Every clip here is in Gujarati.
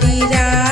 મારી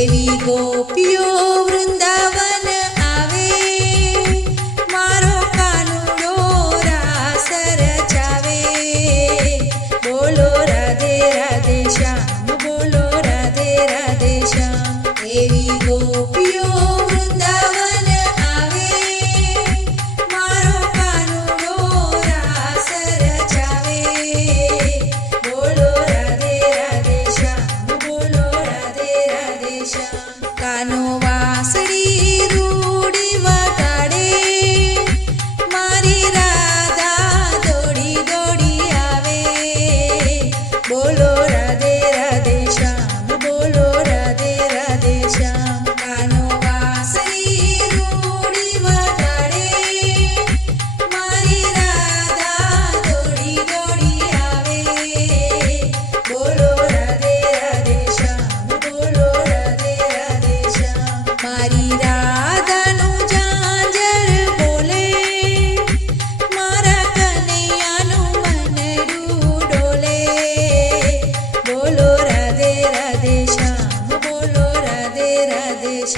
દેવી ગોપીઓ વૃંદાવન આવે. મારો કાનુડો રાસ રચાવે બોલો રાધે રાધે શ્યામ. Yeah. ದೇಶ